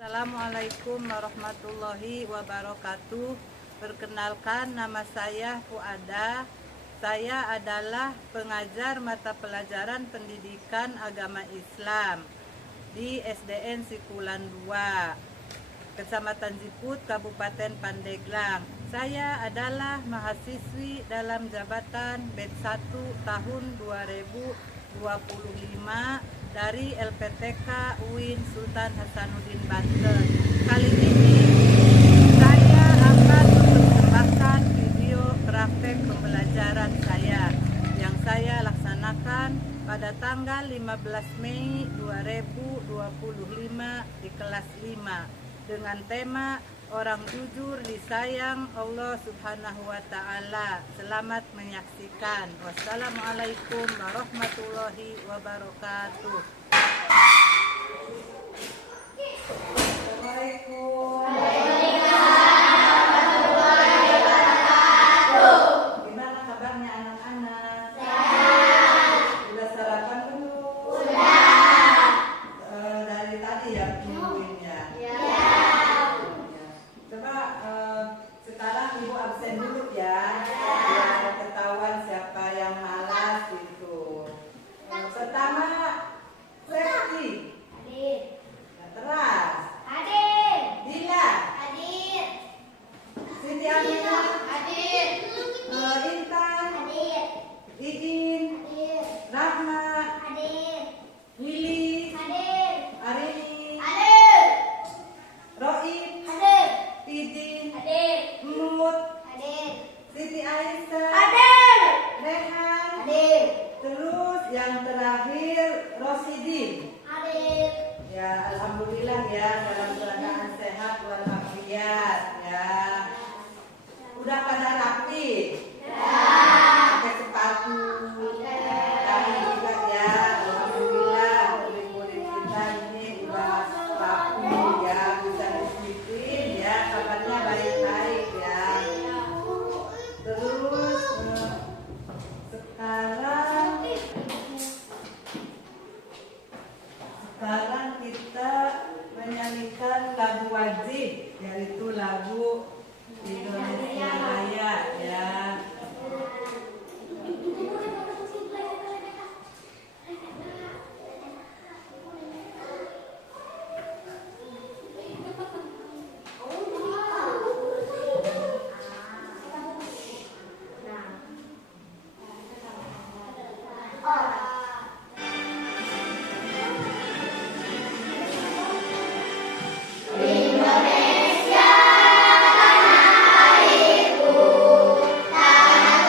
Assalamualaikum warahmatullahi wabarakatuh. Perkenalkan, nama saya Fuada. Saya adalah pengajar mata pelajaran pendidikan agama Islam di SDN Sikulan 2, Kecamatan Jiput, Kabupaten Pandeglang. Saya adalah mahasiswi dalam jabatan BED 1 tahun 2025 dari LPTK UIN Sultan Hasanuddin Banten. Kali ini saya akan mempersembahkan video praktek pembelajaran saya yang saya laksanakan pada tanggal 15 Mei 2025 di kelas 5 dengan tema Orang Jujur Disayang Allah Subhanahu wa Ta'ala. Selamat menyaksikan. Wassalamualaikum warahmatullahi wabarakatuh. Assalamualaikum. Gimana kabarnya anak-anak? Sudah sarapan dulu? Dari tadi ya nungguinnya. Coba sekarang ibu absen dulu ya, biar ketahuan siapa yang malas gitu. Pertama, Septi. Hadir. Teras. Hadir. Dila. Hadir. Siti Aminah. Hadir. Intan. Hadir. Iin. Hadir. Rahma. Hadir. Willy. Hadir. Arini. Hadir. Roib. Hadir. Tidin. Hadir. Mut. Hadir. Siti Aisyah. Hadir. Rehan. Hadir. Terus yang terakhir Rosidin. Hadir. Ya, alhamdulillah ya, dalam keadaan sehat walafiat ya. Udah pada rapi? Ya. Pakai sepatu. Kami juga ya, alhamdulillah murid-murid kita ini udah rapi ya, bisa disiplin ya, kabarnya baik-baik ya. Terus sekarang kita menyanyikan lagu wajib, yaitu lagu Indonesia Raya ya. Indonesia tanah airku, tanah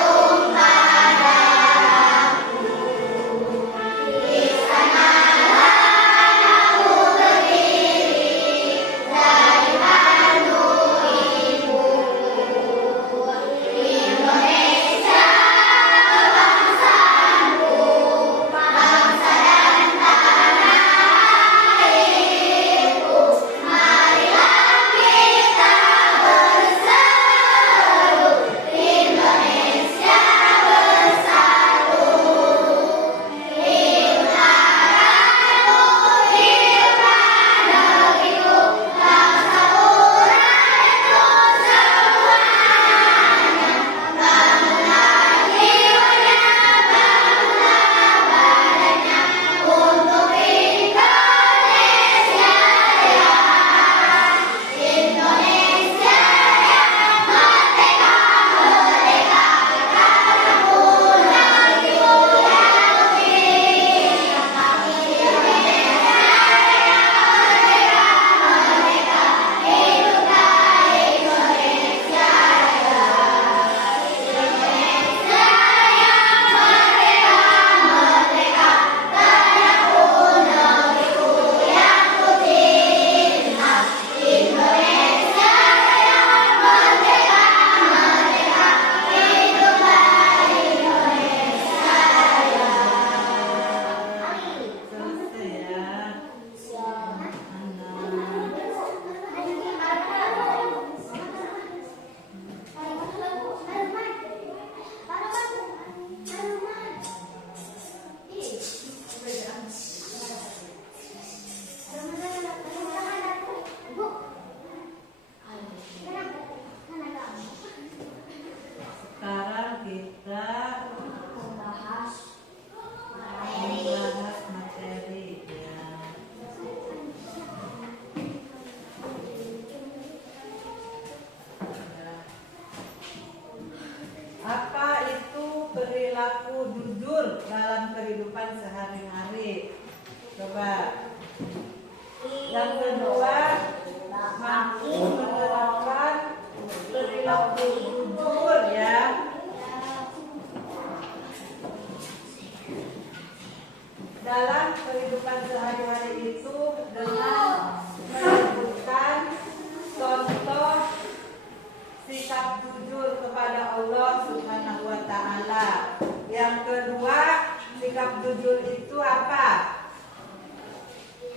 jujur itu apa?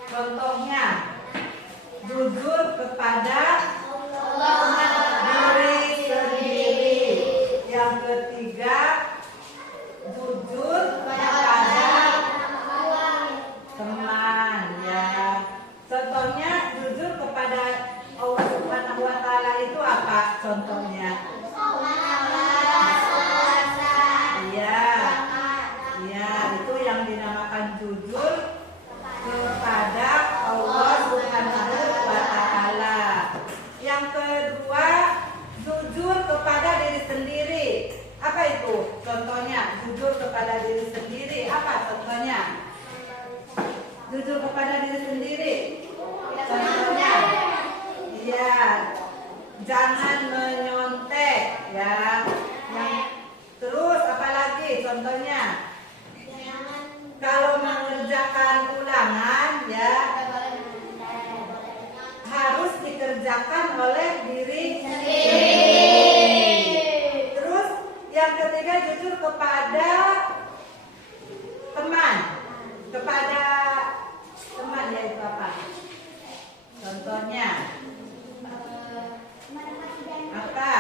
Contohnya, jujur kepada diri sendiri. Yang ketiga, jujur kepada teman, ya. Contohnya, jujur kepada Allah Subhanahu wa Ta'ala itu apa? Contohnya, ya, itu yang dinamakan jujur kepada Allah Subhanahu wa Ta'ala. Yang kedua, jujur kepada diri sendiri. Apa itu? Contohnya, jujur kepada diri sendiri. Apa contohnya? Jujur kepada diri sendiri. Contohnya, ya, jangan menyontek, ya. Terus apa lagi contohnya? Kalau mengerjakan ulangan, ya, harus dikerjakan oleh diri sendiri. Terus yang ketiga, jujur kepada teman. Kepada teman, yaitu apa? Contohnya apa?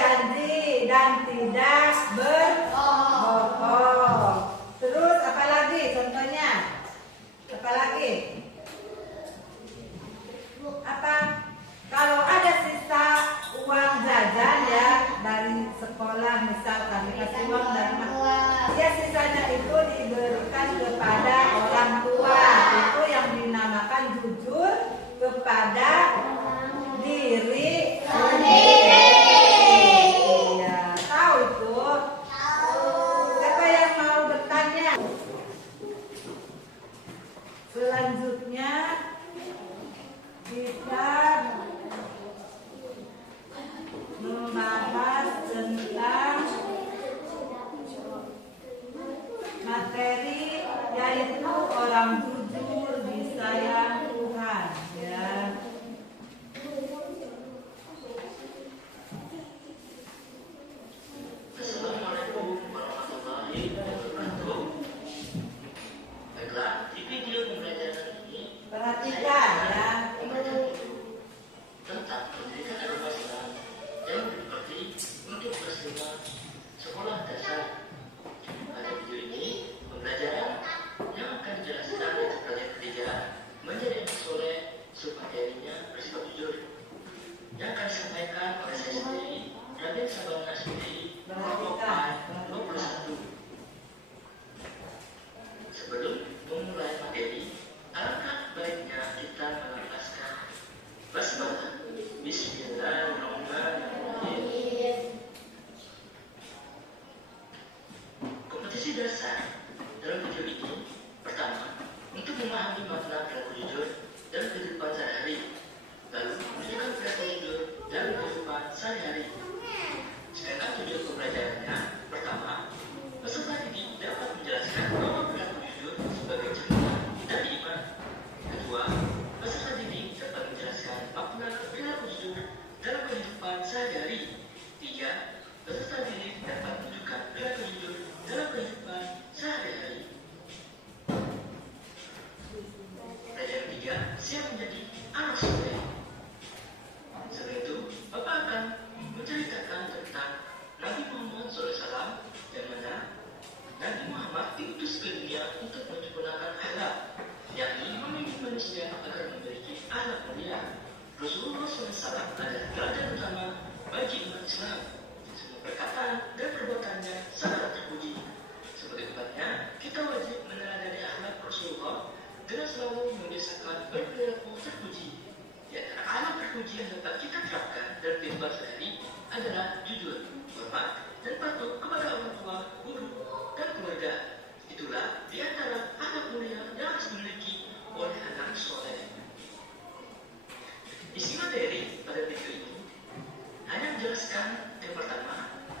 Janji dan tidak berbohong. Terus apa lagi contohnya? Apa lagi? Apa? Kalau ada sisa uang jajan, ya, dari sekolah, misalkan dikasih uang dari mana, ya, sisanya itu diberikan kepada orang tua. Itu yang dinamakan jujur kepada diri sendiri. Ya, tahu itu? Siapa yang mau bertanya? Selanjutnya kita membahas tentang materi, yaitu orang jujur disayang Tuhan, ya. Assalamualaikum warahmatullahi wabarakatuh. Baiklah, di video pembelajaran ini Perhatikan, ya. tentang pendidikan agama Islam yang berbakti untuk bersekolah sekolah dasar. Pada video ini, pembelajaran yang akan dijelaskan di kalian ketiga menjadi anak soleh supaya dirinya bersikap jujur. Yang akan disampaikan oleh saya sendiri, Raden Sabana sendiri, kelompok 21. Sebelum memulai materi, alangkah baiknya kita melafazkan basmalah. Bismillahirrahmanirrahim. Kompetisi dasar dalam video ini, pertama, untuk memahami makna perilaku jujur dalam kehidupan sehari-hari, lalu menunjukkan perilaku jujur dalam kehidupan sehari-hari. Sedangkan tujuan pembelajarannya, pertama, peserta didik dapat menjelaskan bahwa perilaku jujur sebagai cerminan dari iman. Kedua, peserta didik dapat menjelaskan makna perilaku jujur dalam kehidupan sehari-hari. Tiga, peserta didik dapat menunjukkan perilaku jujur dalam kehidupan sehari-hari. Pelajaran 3, siap menjadi anak soleh. Setelah itu, Bapak akan menceritakan tentang Nabi Muhammad SAW, yang mana Nabi Muhammad diutus ke dunia untuk menyempurnakan akhlak, yakni memimpin manusia agar memiliki akhlak mulia. Rasulullah SAW adalah teladan utama bagi umat Islam. Semua perkataan dan perbuatannya sangat terpuji. Sebagai umatnya, kita wajib meneladani akhlak Rasulullah dengan selalu membiasakan berperilaku terpuji. Di antara akhlak terpuji yang dapat kita terapkan dalam kehidupan sehari adalah jujur, hormat, dan patuh kepada orang tua, guru, dan keluarga. Itulah di antara akhlak mulia yang harus dimiliki oleh anak soleh. Isi materi pada video ini hanya menjelaskan yang pertama,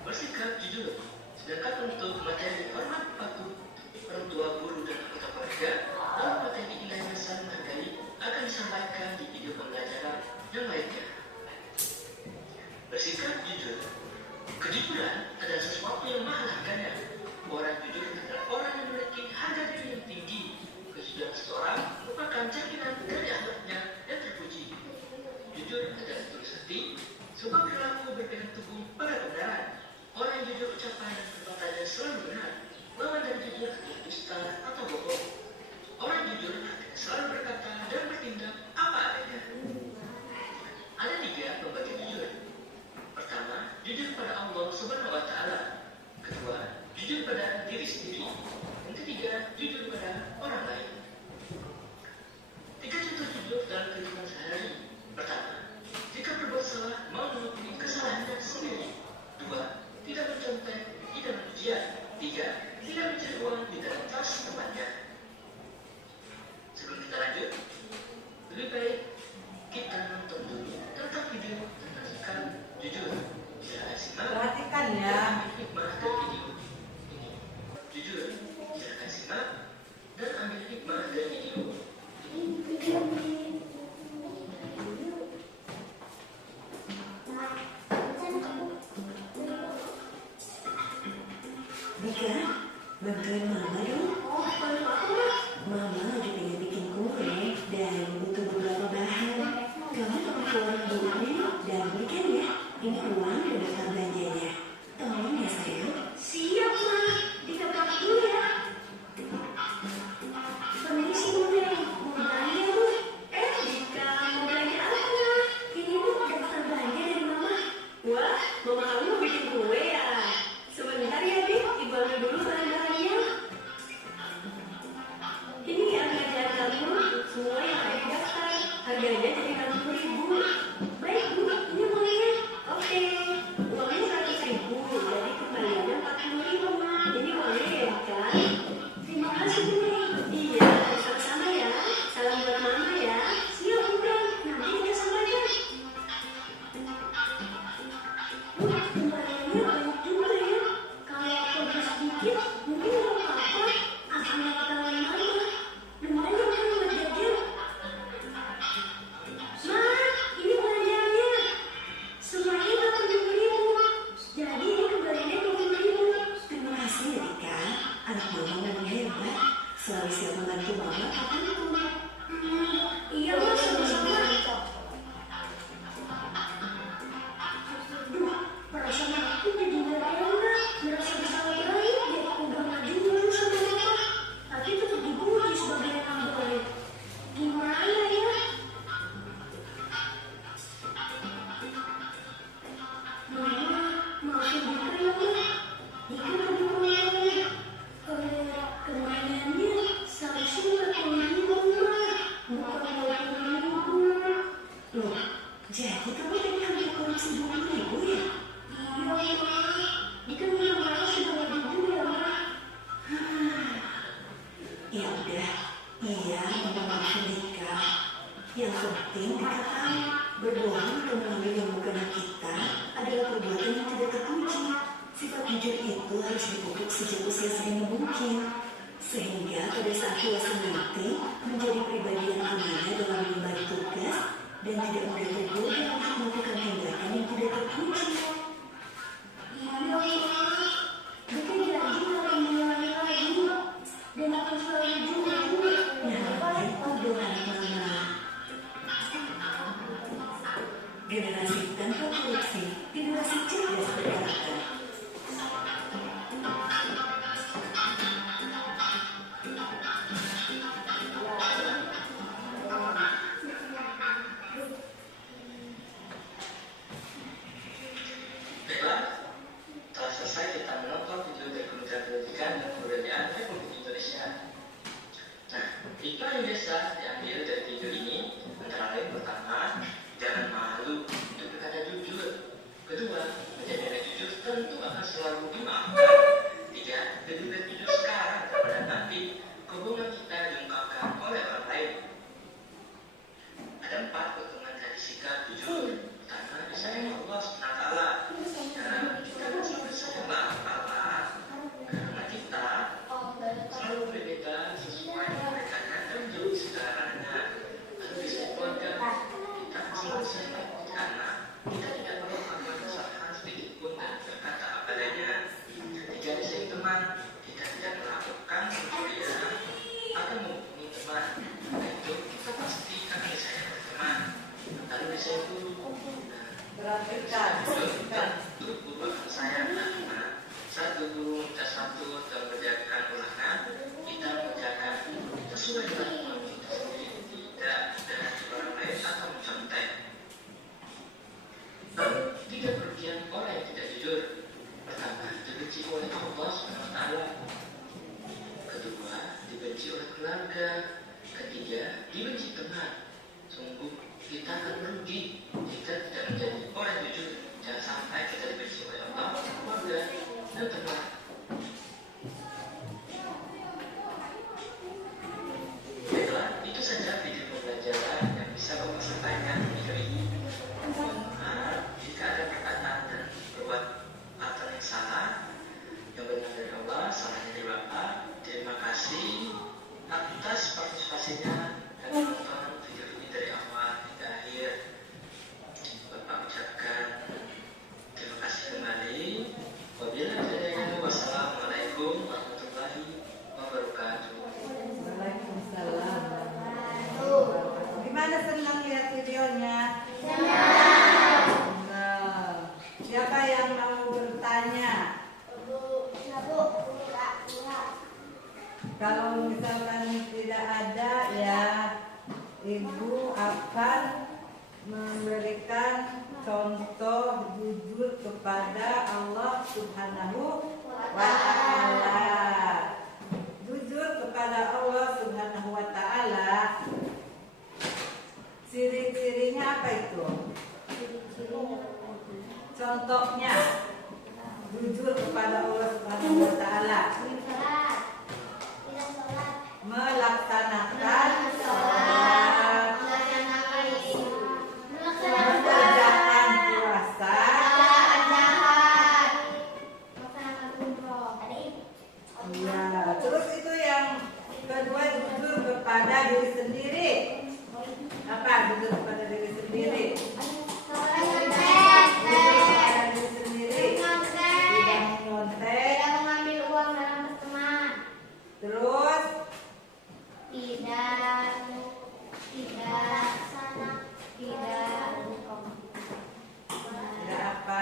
bersikap jujur. Sedangkan untuk materi hormat, patuh, orang tua, guru, dan anggota keluarga, dalam materi nilai saling menghargai akan disampaikan di video pembelajaran yang lainnya. Bersikap jujur. Kejujuran adalah sesuatu yang mahal harganya. Orang jujur yang seseorang merupakan cerminan dari akhlaknya yang terpuji. Jujur adalah tulus hati, sebab perilaku berpegang teguh pada kebenaran. Orang yang jujur ucapan dan perbuatannya selalu benar. Lawan dari jujur adalah dusta atau bohong. Orang jujur akan selalu berkata dan bertindak apa adanya. Ada 3 pembagian jujur. Pertama, jujur pada Allah Subhanahu wa Ta'ala. Kedua, jujur pada diri sendiri. Yang ketiga, jujur pada orang lain. 3 contoh jujur dalam kehidupan sehari. Pertama, jika berbuat salah, mau mengakui kesalahannya sendiri. 2, tidak mencontek di dalam ujian. 3, tidak mencari uang di dalam tas temannya. Sebelum kita lanjut, lebih baik kita nonton dulu tentang video tentang sikap jujur. Silakan simak. Perhatikan ya. Dan ambil hikmah dari video ini. Jujur, silakan simak dan ambil hikmah dari video. Dika, bantuin mama dong. Mama lagi pengen bikin kue dan butuh beberapa bahan. Kamu tolong keluarin duitnya dan berikan ya. Ini uang dan daftar belanjanya. Tolong ya sayang. Siap, Ma. Dika pamit dulu ya. Permisi, Bunda. Mau belanja, Bu? Dika, mau belanja apa? Ini Bu, daftar belanja dari Mama. Wah, Mama kamu mau bikin kue ya? Sebentar ya, Dik. Ibu ambil dulu bahan-bahannya. Ini ambil jalan kamu, semua yang ada di daftar. Harganya jadi 60.000. Baik, Bu. Ini uangnya. Oke. Uangnya 100.000, jadi kembaliannya 40.000. Ini uangnya ya, Dika. Terima kasih, Bu. Iya, sama-sama ya. Salam buat Mama ya. Siap, Bunda. Nanti kita sampaikan. Bu, kembaliannya banyak juga ya. Kalau aku sedikit, mungkin nggak apa-apa. Asal nggak ketahuan Mama. Lumayan kan buat jajan. Ma, ini belanjaannya. Semuanya 80.000. Jadi ini kembaliannya 20.000. Terima kasih ya, Dika. Anak Mama memang hebat. Selalu siap membantu Mama kapanpun. Iya, Ma, sama-sama. Duh, perasaan aku jadi nggak enak. Merasa bersalah banget deh. Udah maju dulu sama Mama, tapi tetap dipuji sebagai anak baik. Gimana ya? Mama, maafin Dika ya, Ma. Dika tadi ngomong, kembaliannya seharusnya 40.000, Ma. Bukan 20.000. Loh, jadi kamu tadi hampir korupsi 20.000 ya? Iya, Ma. Dika bilang Mama sudah nggak jujur ya, Ma. Ya udah, iya, Mama maafin Dika. Yang penting Dika tahu, berbohong atau mengambil yang bukan hak kita adalah perbuatan yang tidak terpuji. Sifat jujur itu harus dipupuk sejak usia sedini mungkin, sehingga pada saat dewasa nanti menjadi pribadi yang amanah dalam mengemban tugas dan tidak mudah tergoda untuk melakukan tindakan yang tidak terpuji. Iya, Ma. Dika janji nggak mengulangi lagi dan akan selalu jujur. Nah, itu doa Mama. Generasi tanpa korupsi, generasi cerdas berkarakter. Baiklah, telah selesai kita menonton video dari Kementerian Pendidikan dan Kebudayaan Republik Indonesia. Nah, hikmah yang biasa diambil dari video ini antara lain: pertama, jangan malu untuk berkata jujur. Kedua, menjadi anak jujur akan memberikan contoh jujur kepada Allah Subhanahu wa ta'ala. Jujur kepada Allah Subhanahu wa ta'ala, ciri-cirinya apa itu? Contohnya jujur kepada Allah Subhanahu wa ta'ala, melaksanakan sholat, mengerjakan puasa, ya. Terus itu yang kedua, jujur kepada diri sendiri. Apa jujur kepada diri sendiri? Jujur kepada diri sendiri, tidak menyontek. Terus tidak apa?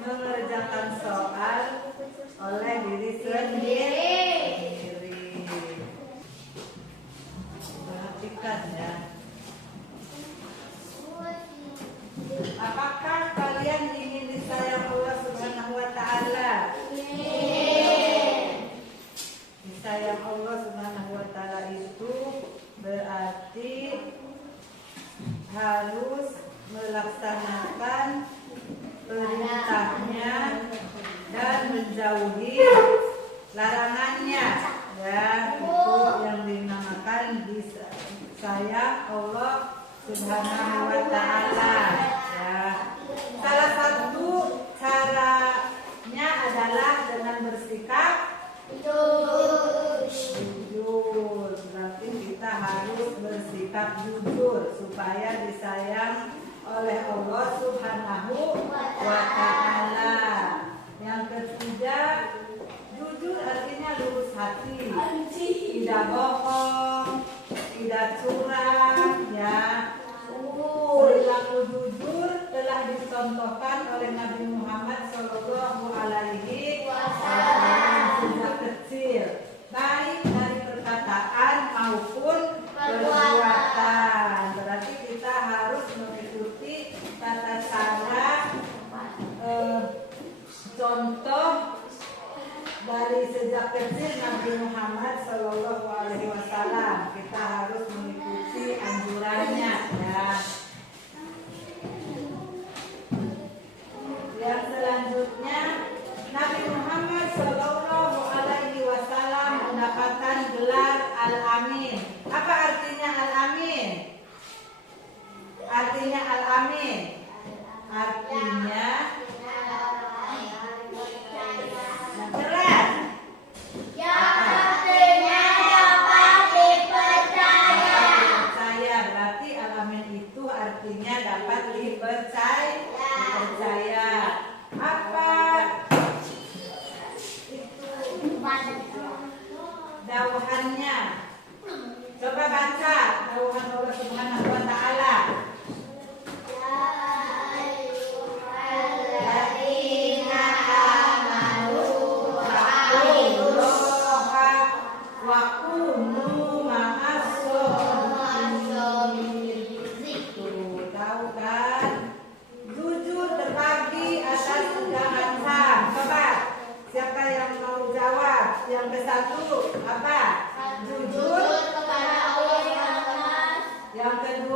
Mengerjakan soal oleh diri sendiri. Perhatikan ya. Apakah kalian ingin disayang Allah Subhanahu wa ta'ala? Disayang Allah Subhanahu wa ta'ala itu berarti harus melaksanakan perintahnya dan menjauhi larangannya, ya. Itu yang dinamakan disayang Allah Subhanahu wa ta'ala, ya. Salah satu caranya adalah dengan bersikap jujur. Berarti kita harus bersikap jujur supaya disayang oleh Allah Subhanahu wa ta'ala. Yang ketiga, jujur artinya lurus hati, tidak bohong, tidak curang, ya. Perilaku jujur telah dicontohkan oleh Nabi Muhammad Shallallahu Alaihi Wasallam sejak kecil, baik dari perkataan maupun perbuatan. Berarti kita harus mengikuti tata cara contoh dari sejak kecil Nabi Muhammad Shallallahu Alaihi Wasallam. Kita harus mengikuti anjurannya, ya. Yang selanjutnya, Nabi Muhammad Shallallahu Alaihi Wasallam mendapatkan gelar Al-Amin. Apa artinya Al-Amin? Artinya Al-Amin, artinya yang keras. Dipercaya. Berarti Al-Amin itu artinya dapat dipercaya. Apa itu dauhannya? Coba baca dauhan Allah Subhanahu wa ta'ala. Yang ke satu apa? Jujur kepada Allah. Yang kedua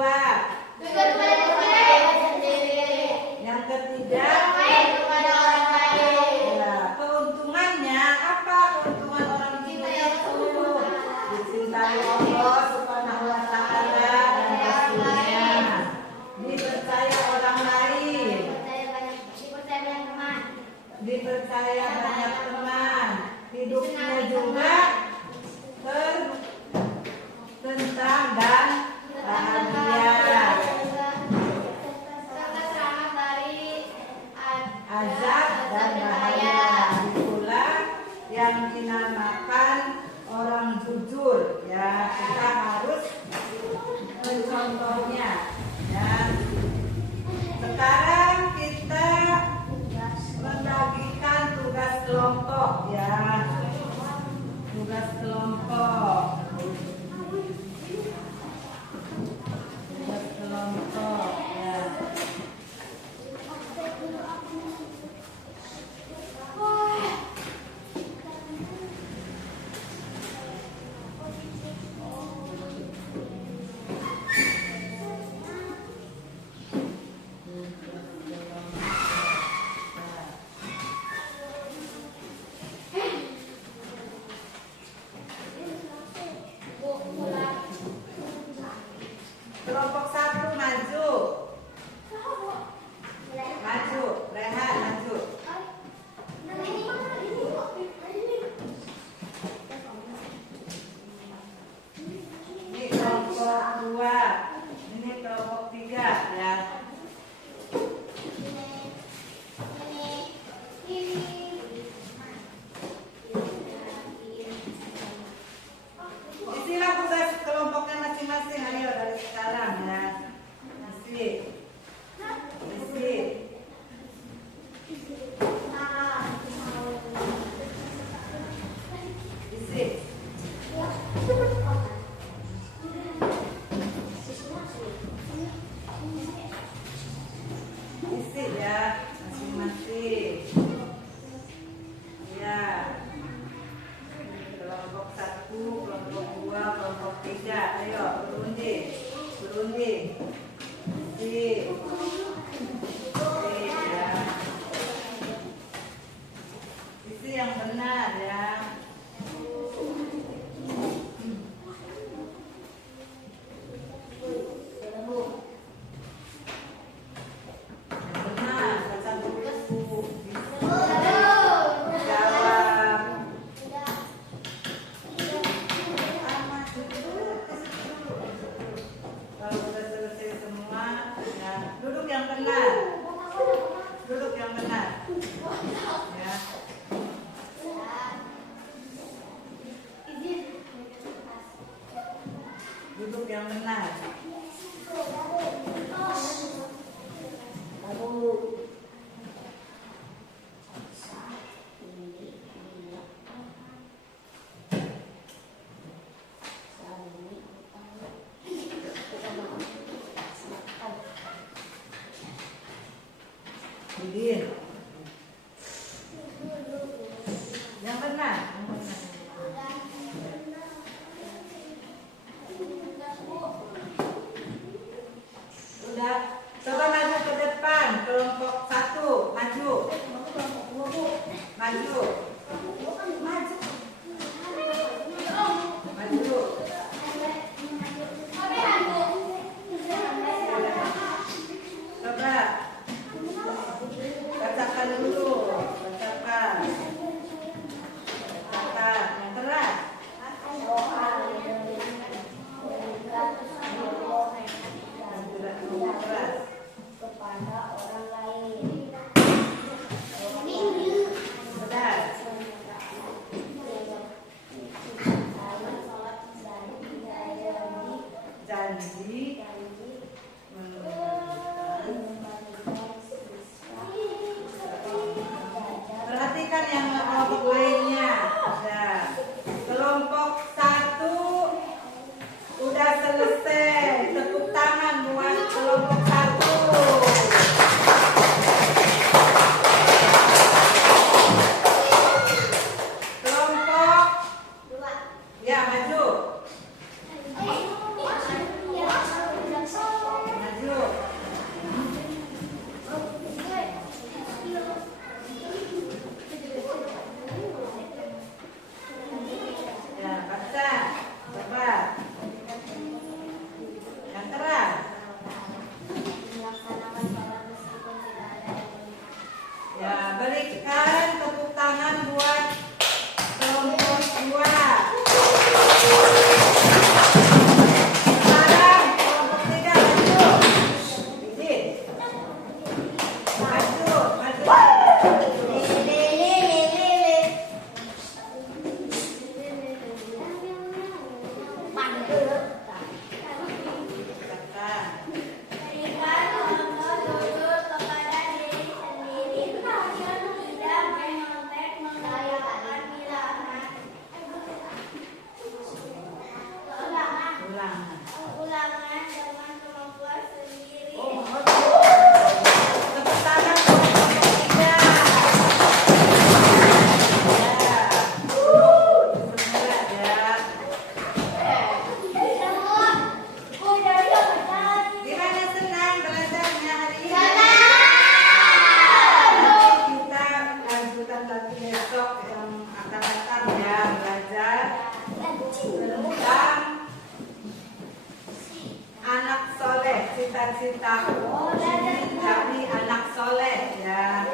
Kelompok 1 maju. Maju, Rehan maju. Ini kelompok 2. Ini kelompok 3 ya. Isilah tugas kelompoknya masing-masing. Ayo dari sekarang ya. Isi. Isi. Isi. Isi ya masing-masing. Ya. Kelompok 1, kelompok 2, kelompok 3. Ayo berunding. Berunding. Isi. Isi ya. Isi yang benar ya. Benar, baca buku. Jawab. Kalau sudah selesai semua, ya, duduk yang benar. Duduk yang benar. Ya. Duduk yang benar. Dudin. Yang benar. Yang benar. Udah, coba maju ke depan. Kelompok 1 maju. Maju. Maju. Coba bacakan dulu. Bacakan. Bacakan yang keras. Yang tidak keras. Kepada orang lain. Benar. Janji perhatikan yang kelompok lainnya. Nah, kelompok 1 udah selesai. Tepuk tangan buat kelompok 1. Kelompok ya maju. cita-citaku jadi anak soleh ya.